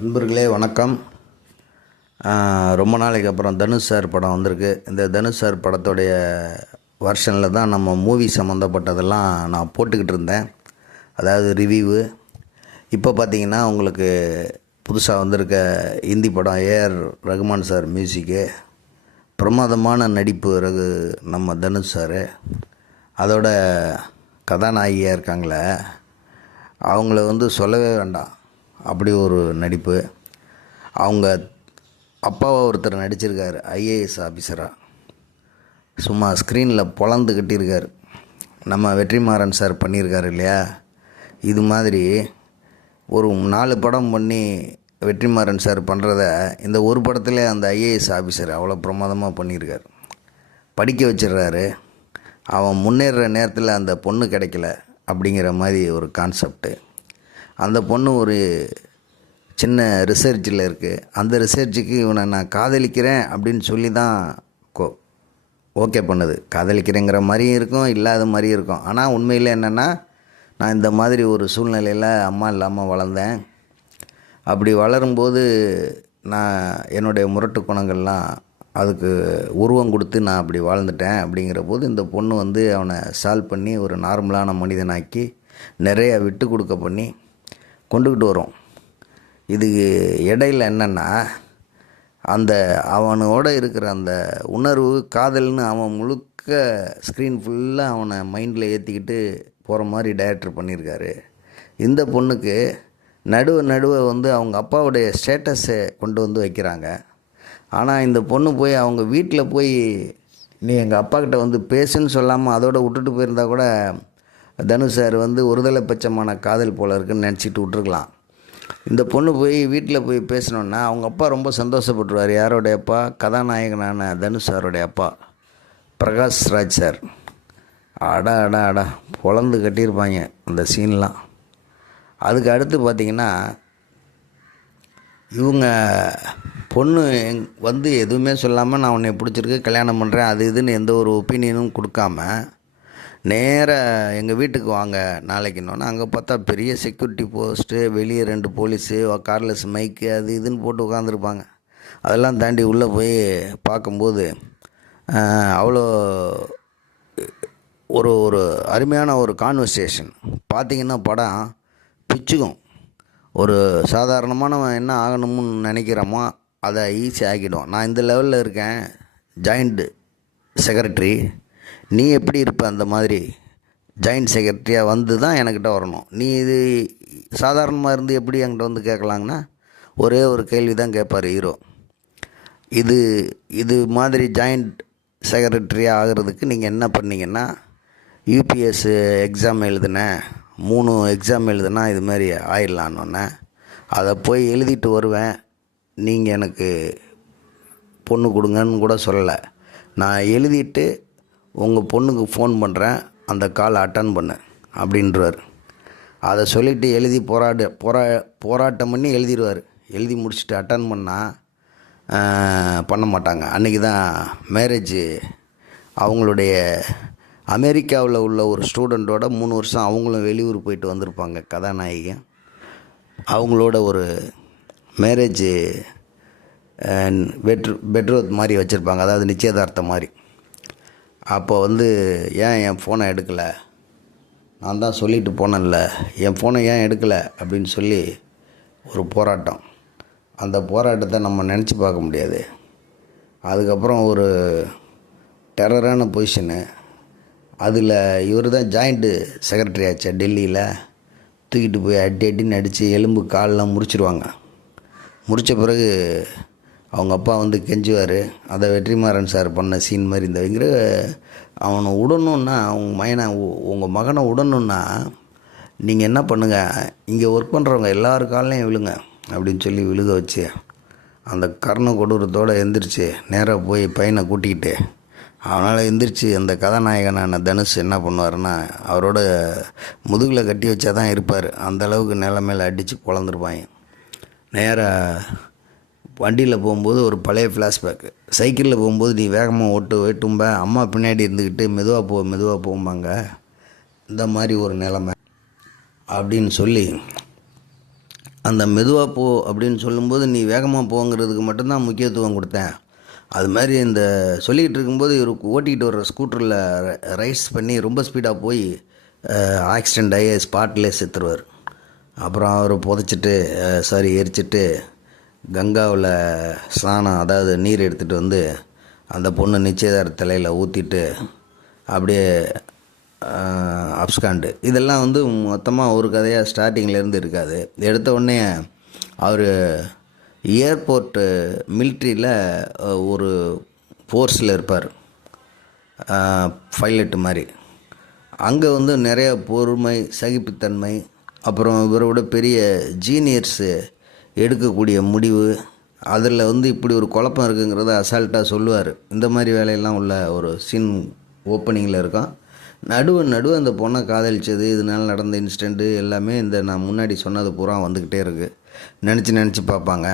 நண்பர்களே வணக்கம். ரொம்ப நாளைக்கு அப்புறம் தனுஷ் சார் படம் வந்திருக்கு. இந்த தனுஷ் சார் படத்துடைய வெர்ஷனில் தான் நம்ம மூவி சம்மந்தப்பட்டதெல்லாம் நான் போட்டுக்கிட்டு இருந்தேன், அதாவது ரிவ்யூவு. இப்போ பார்த்திங்கன்னா உங்களுக்கு புதுசாக வந்திருக்க ஹிந்தி படம் ஏஆர் ரகுமான் சார் மியூசிக்கு, பிரமாதமான நடிப்பு நம்ம தனுஷ் சார். அதோட கதாநாயகியாக இருக்காங்களே, அவங்கள சொல்லவே வேண்டாம், அப்படி ஒரு நடிப்பு. அவங்க அப்பாவை ஒருத்தர் நடிச்சிருக்கார், ஐஏஎஸ் ஆஃபீஸராக. சும்மா ஸ்க்ரீனில் பொழந்து கட்டியிருக்கார். நம்ம வெற்றிமாறன் சார் பண்ணியிருக்காரு இல்லையா, இது மாதிரி ஒரு 4 படம் பண்ணி வெற்றிமாறன் சார் பண்ணுறத இந்த ஒரு படத்தில் அந்த ஐஏஎஸ் ஆஃபீஸர் அவ்வளோ பிரமாதமாக பண்ணியிருக்கார். படிக்க வச்சிடுறாரு. அவன் முன்னேறுற நேரத்தில் அந்த பொண்ணு கிடைக்கல அப்படிங்கிற மாதிரி ஒரு கான்செப்டு. அந்த பொண்ணு ஒரு சின்ன ரிசர்ச்சில் இருக்குது. அந்த ரிசர்ச்சுக்கு இவனை நான் காதலிக்கிறேன் அப்படின்னு சொல்லி தான் ஓகே பண்ணுது. காதலிக்கிறேங்கிற மாதிரியும் இருக்கும், இல்லாத மாதிரியும் இருக்கும். ஆனால் உண்மையில் என்னென்னா, நான் இந்த மாதிரி ஒரு சூழ்நிலையில் அம்மா இல்லாமல் வளர்ந்தேன். அப்படி வளரும்போது நான் என்னுடைய முரட்டு குணங்கள்லாம் அதுக்கு உருவம் கொடுத்து நான் அப்படி வாழ்ந்துட்டேன். அப்படிங்கிற போது இந்த பொண்ணு அவனை சால்வ் பண்ணி ஒரு நார்மலான மனிதனாக்கி நிறைய விட்டு கொடுக்க பண்ணி கொண்டுக்கிட்டு வரும். இதுக்கு இடையில் என்னென்னா, அவனோட இருக்கிற அந்த உணர்வு காதல்னு அவன் முழுக்க ஸ்க்ரீன் ஃபுல்லாக அவனை மைண்டில் ஏற்றிக்கிட்டு போகிற மாதிரி டைரக்டர் பண்ணியிருக்காரு. இந்த பொண்ணுக்கு நடுவை அவங்க அப்பாவுடைய ஸ்டேட்டஸை கொண்டு வைக்கிறாங்க. ஆனால் இந்த பொண்ணு போய் அவங்க வீட்டில் போய் நீ எங்கள் அப்பாக்கிட்ட பேசுன்னு சொல்லாமல் அதோட விட்டுட்டு போயிருந்தா கூட தனுஷ் சார் ஒருதலை பட்சமான காதல் போல் இருக்குன்னு நினச்சிட்டு விட்ருக்கலாம். இந்த பொண்ணு போய் வீட்டில் போய் பேசணுன்னா அவங்க அப்பா ரொம்ப சந்தோஷப்பட்டுருவார். யாரோடைய அப்பா? கதாநாயகனான தனுஷ் சாரோடைய அப்பா பிரகாஷ் ராஜ் சார். அடா பொழந்து கட்டியிருப்பாங்க அந்த சீன்லாம். அதுக்கு அடுத்து பார்த்திங்கன்னா, இவங்க பொண்ணு எதுவுமே சொல்லாமல் நான் உன்னை பிடிச்சிருக்கு, கல்யாணம் பண்ணுறேன், அது இதுன்னு எந்த ஒரு ஒப்பீனியனும் கொடுக்காம நேராக எங்கள் வீட்டுக்கு வாங்க நாளைக்குன்னொன்னே, அங்கே பார்த்தா பெரிய செக்யூரிட்டி போஸ்ட்டு, வெளியே 2 போலீஸு, கார்லெஸ் மைக்கு, அது இதுன்னு போட்டு உட்காந்துருப்பாங்க. அதெல்லாம் தாண்டி உள்ளே போய் பார்க்கும்போது அவ்வளோ ஒரு அருமையான ஒரு கான்வர்சேஷன். பார்த்திங்கன்னா படம் பிச்சுக்கும். ஒரு சாதாரணமானவன் என்ன ஆகணும்னு நினைக்கிறோமோ அதை ஈஸி ஆக்கிடும். நான் இந்த லெவலில் இருக்கேன், ஜாயிண்ட் செக்ரட்டரி, நீ எப்படி இருப்ப? அந்த மாதிரி ஜாயிண்ட் செக்ரட்டரியாக தான் என்கிட்ட வரணும். நீ இது சாதாரணமாக இருந்து எப்படி என்கிட்ட கேட்கலாங்கன்னா, ஒரே ஒரு கேள்வி தான் கேட்பார் ஹீரோ. இது மாதிரி ஜாயிண்ட் செக்ரட்டரியாக ஆகிறதுக்கு நீங்கள் என்ன பண்ணீங்கன்னா, யூபிஎஸ் எக்ஸாம் எழுதுனேன், 3 எக்ஸாம் எழுதுனா இது மாதிரி ஆயிடலான்னொன்னே, அதை போய் எழுதிட்டு வருவேன், நீங்கள் எனக்கு பொண்ணு கொடுங்கன்னு கூட சொல்லலை. நான் எழுதிட்டு உங்கள் பொண்ணுக்கு ஃபோன் பண்ணுறேன், அந்த காலை அட்டன் பண்ணு அப்படின்றார். அதை சொல்லிவிட்டு எழுதி போராட்டம் பண்ணி எழுதிடுவார். எழுதி முடிச்சுட்டு அட்டன் பண்ண மாட்டாங்க. அன்றைக்கி தான் மேரேஜ். அவங்களுடைய அமெரிக்காவில் உள்ள ஒரு ஸ்டூடெண்ட்டோட 3 வருஷம் அவங்களும் வெளியூர் போயிட்டு வந்திருப்பாங்க கதாநாயகி. அவங்களோட ஒரு மேரேஜ் பெட்ரோத் மாதிரி வச்சுருப்பாங்க, அதாவது நிச்சயதார்த்தம் மாதிரி. அப்போ ஏன் என் ஃபோனை எடுக்கலை, நான் தான் சொல்லிட்டு போனேன்ல, என் ஃபோனை ஏன் எடுக்கலை அப்படின்னு சொல்லி ஒரு போராட்டம். அந்த போராட்டத்தை நம்ம நினச்சி பார்க்க முடியாது. அதுக்கப்புறம் ஒரு டெரரான பொசிஷனு. அதில் இவர் தான் ஜாயிண்ட்டு செக்ரட்டரி ஆச்சு. டெல்லியில் தூக்கிட்டு போய் அடின்னு அடித்து எலும்பு காலெலாம் முறிச்சிடுவாங்க. முறித்த பிறகு அவங்க அப்பா கெஞ்சுவார். அதை வெற்றிமாறன் சார் பண்ண சீன் மாதிரி இந்த அவனை விடணுன்னா, உங்கள் மகனை விடணுன்னா நீங்கள் என்ன பண்ணுங்கள், இங்கே ஒர்க் பண்ணுறவங்க எல்லாரு காலையும் விழுங்க அப்படின்னு சொல்லி விழுக வச்சு, அந்த கர்ண கொடூரத்தோடு எந்திரிச்சு நேராக போய் பையனை கூட்டிக்கிட்டு, அவனால் எந்திரிச்சு அந்த கதாநாயகனான தனுஷ் என்ன பண்ணுவார்னா, அவரோட முதுகில் கட்டி வச்சா தான் இருப்பார். அந்தளவுக்கு நிலைமையில் அடித்து பொழந்துருப்பாங்க. நேராக வண்டியில் போகும்போது ஒரு பழைய ஃப்ளாஷ்பேக்கு. சைக்கிளில் போகும்போது நீ வேகமாக ஓட்டும்ப, அம்மா பின்னாடி இருந்துக்கிட்டு மெதுவாக போகும்பாங்க. இந்த மாதிரி ஒரு நிலமை அப்படின்னு சொல்லி அந்த மெதுவாக போ அப்படின்னு சொல்லும்போது நீ வேகமாக போங்கிறதுக்கு மட்டும்தான் முக்கியத்துவம் கொடுத்தேன். அது மாதிரி இந்த சொல்லிக்கிட்டு இருக்கும்போது இவர் ஓட்டிக்கிட்டு வர்ற ஸ்கூட்டரில் ரைஸ் பண்ணி ரொம்ப ஸ்பீடாக போய் ஆக்சிடெண்ட் ஆகி ஸ்பாட்லேயே செத்துருவார். அப்புறம் அவர் புதைச்சிட்டு எரிச்சிட்டு கங்காவில் ஸ்நானம், அதாவது நீர் எடுத்துகிட்டு வந்து அந்த பொண்ணு நிச்சயதார்த்த தலையில் ஊற்றிட்டு அப்படியே அப்ஸ்காண்டு. இதெல்லாம் வந்து மொத்தமாக ஒரு கதையாக ஸ்டார்டிங்லேருந்து இருக்காது. எடுத்த உடனே அவர் ஏர்போர்ட்டு மிலிட்ரியில் ஒரு ஃபோர்ஸில் இருப்பார், பைலட்டு மாதிரி. அங்கே வந்து நிறைய பொறுமை, சகிப்புத்தன்மை, அப்புறம் இவரோட பெரிய ஜீனியர்ஸு எடுக்கக்கூடிய முடிவு, அதில் வந்து இப்படி ஒரு குழப்பம் இருக்குங்கிறத அசால்ட்டாக சொல்லுவார். இந்த மாதிரி வேலையெல்லாம் உள்ள ஒரு சீன் ஓப்பனிங்கில் இருக்கும். நடுவு அந்த பொண்ணை காதலிச்சது, இதனால் நடந்த இன்சிடெண்ட்டு எல்லாமே இந்த நான் முன்னாடி சொன்னது பூரா வந்துக்கிட்டே இருக்குது. நினச்சி பார்ப்பாங்க.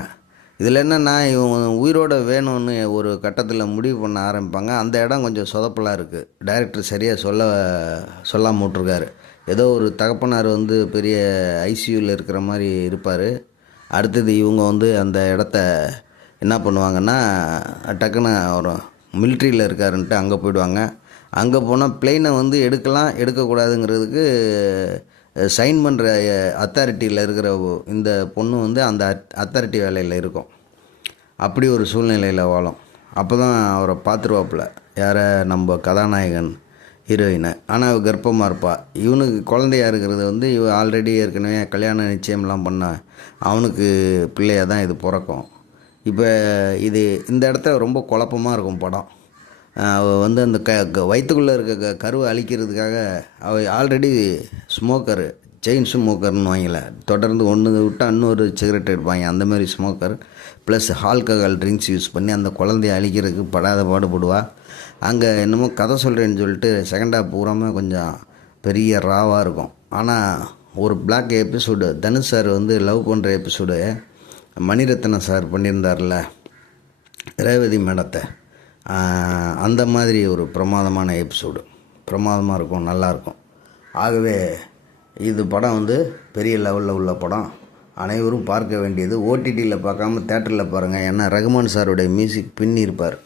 இதில் என்னென்னா, இவங்க உயிரோடு வேணும்னு ஒரு கட்டத்தில் முடிவு பண்ண ஆரம்பிப்பாங்க. அந்த இடம் கொஞ்சம் சொதப்பலாக இருக்குது. டைரக்டர் சரியாக சொல்லாமல் விட்ருக்காரு. ஏதோ ஒரு தகப்பனார் வந்து பெரிய ஐசியூவில் இருக்கிற மாதிரி இருப்பார். அடுத்தது இவங்க வந்து அந்த இடத்த என்ன பண்ணுவாங்கன்னா, டக்குன்னு ஒரு மிலிட்ரியில் இருக்காருன்ட்டு அங்கே போயிடுவாங்க. அங்கே போனால் பிளெயினை வந்து எடுக்கலாம் எடுக்கக்கூடாதுங்கிறதுக்கு சைன் பண்ணுற அத்தாரிட்டியில் இருக்கிற இந்த பொண்ணு வந்து அந்த அத்தாரிட்டி வேலையில் இருக்கும். அப்படி ஒரு சூழ்நிலையில் வாழும். அப்போ தான் அவரை பார்த்துருவாப்புல, யாரை, நம்ம கதாநாயகன் ஹீரோயினை. ஆனால் அவள் கர்ப்பமாக இருப்பாள். இவனுக்கு குழந்தையாக இருக்கிறது வந்து இவ ஆல்ரெடி ஏற்கனவே கல்யாண நிச்சயம்லாம் பண்ண அவனுக்கு பிள்ளையாக தான் இது பிறக்கும். இப்போ இது இந்த இடத்துல ரொம்ப குழப்பமாக இருக்கும் படம். அவள் வந்து அந்த வயிற்றுக்குள்ளே இருக்க கருவை அழிக்கிறதுக்காக அவள் ஆல்ரெடி ஸ்மோக்கரு, செயின் ஸ்மோக்கர்னு வாங்கல, தொடர்ந்து ஒன்று விட்டால் இன்னொரு சிகரெட் எடுப்பாங்க, அந்த மாதிரி smoker. Plus alcohol drinks use பண்ணி அந்த குழந்தைய அழிக்கிறதுக்கு படாத பாடுபடுவா. அங்கே என்னமோ கதை சொல்கிறேன்னு சொல்லிட்டு செகண்ட் ஹாஃப் பூராமல் கொஞ்சம் பெரிய ராவாக இருக்கும். ஆனால் ஒரு பிளாக் எபிசோடு தனுஷ் சார் வந்து லவ் பண்ணுற எபிசோடு மணிரத்னம் சார் பண்ணியிருந்தார்ல ரேவதி மேடத்தை, அந்த மாதிரி ஒரு பிரமாதமான எபிசோடு, பிரமாதமாக இருக்கும், நல்லாயிருக்கும். ஆகவே இது படம் வந்து பெரிய லெவலில் உள்ள படம், அனைவரும் பார்க்க வேண்டியது. ஓடிடியில் பார்க்காம தேட்டரில் பாருங்கள். ஏன்னா ரகுமான் சாருடைய மியூசிக் பின்னி இருப்பார்.